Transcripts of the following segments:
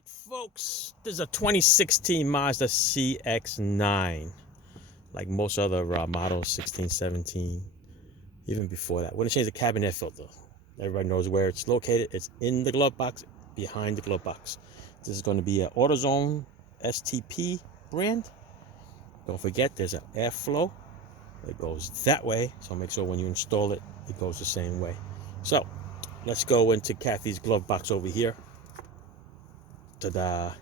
right, folks, this is a 2016 Mazda CX9. Like most other models, 16, 17, even before that. We're gonna change the cabin air filter. Everybody knows where it's located. It's in the glove box, behind the glove box. This is gonna be an AutoZone STP brand. Don't forget, there's an airflow. It goes that way, so make sure when you install it, it goes the same way. So, let's go into Kathy's glove box over here. Ta-da.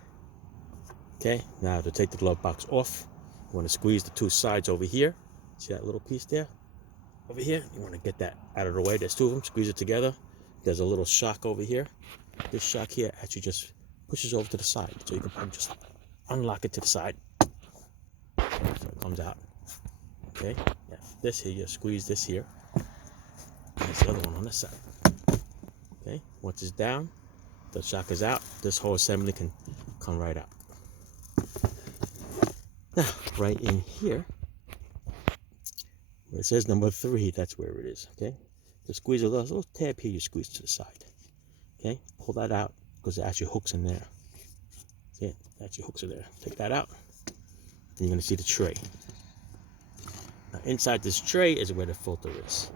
Okay, now to take the glove box off, you want to squeeze the two sides over here. See that little piece there? Over here, you want to get that out of the way. There's two of them, squeeze it together. There's a little shock over here. This shock here actually just pushes over to the side. So you can probably just unlock it to the side. So it comes out. Okay, yeah. This here, you squeeze this here. And there's the other one on this side. Okay, once it's down, the shock is out. This whole assembly can come right out. Now, right in here, where it says number 3, that's where it is, okay? To squeeze a little tab here, you squeeze to the side, okay? Pull that out, because it actually hooks in there. See it? It actually hooks in there. Take that out, and you're gonna see the tray. Now, inside this tray is where the filter is.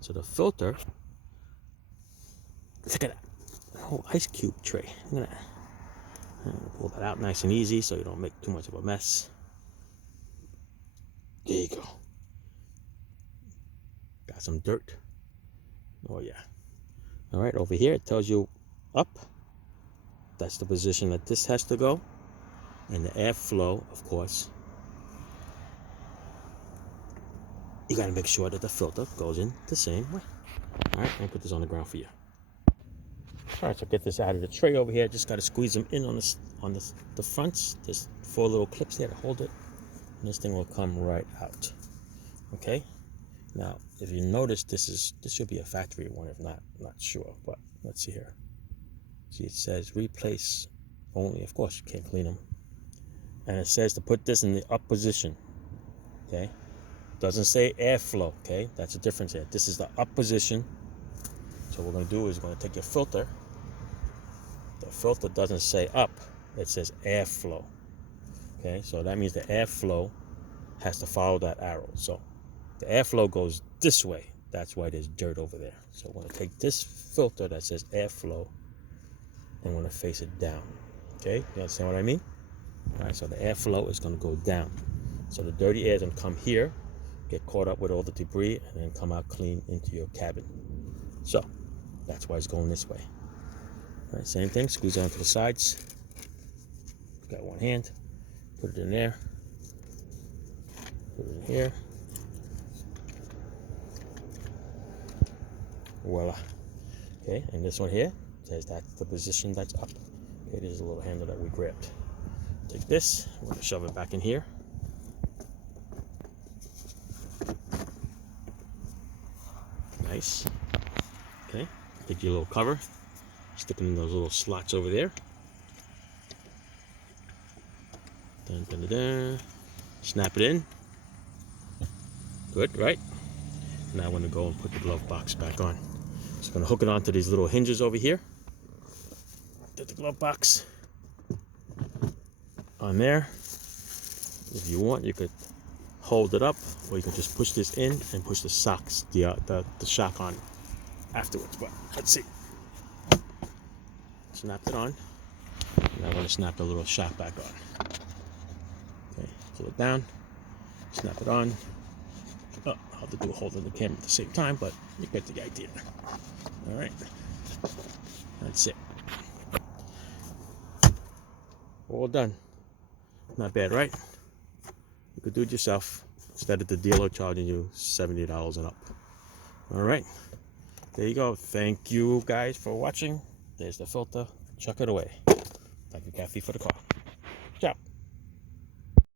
So the filter, look at that, whole ice cube tray. I'm gonna pull that out nice and easy so you don't make too much of a mess. There you go. Got some dirt. Oh yeah. All right, over here it tells you up. That's the position that this has to go. And the airflow, of course. You gotta make sure that the filter goes in the same way. All right, I'll put this on the ground for you. All right, so get this out of the tray over here. Just gotta squeeze them in on the fronts. There's 4 little clips there to hold it. And this thing will come right out. Okay. Now, if you notice, this should be a factory one. If not, I'm not sure. But let's see here. See, it says replace only. Of course, you can't clean them. And it says to put this in the up position. Okay. Doesn't say airflow. Okay. That's the difference here. This is the up position. So what we're going to do is we're going to take your filter. The filter doesn't say up. It says airflow. Okay, so that means the airflow has to follow that arrow. So the airflow goes this way. That's why there's dirt over there. So we're going to take this filter that says airflow and we're going to face it down. Okay, you understand what I mean? All right, so the airflow is going to go down. So the dirty air is going to come here, get caught up with all the debris, and then come out clean into your cabin. So that's why it's going this way. All right, same thing, squeeze it onto the sides. Got one hand. Put it in there. Put it in here. Voila. Okay, and this one here says that's the position that's up. Okay, there's a little handle that we grabbed. Take this, we're gonna shove it back in here. Nice. Okay, take your little cover, stick it in those little slots over there. Dun, dun, dun, dun. Snap it in. Good, right? Now I'm going to go and put the glove box back on. Just going to hook it onto these little hinges over here. Get the glove box on there. If you want, you could hold it up, or you can just push this in and push the socks, the shock on afterwards. But let's see. Snapped it on. Now I'm going to snap the little shock back on. Okay, pull it down, snap it on. Oh, I'll have to do hold of the camera at the same time, but you get the idea. All right, that's it. All done. Not bad, right? You could do it yourself instead of the dealer charging you $70 and up. All right, there you go. Thank you guys for watching. There's the filter. Chuck it away. Thank you, Kathy, for the call.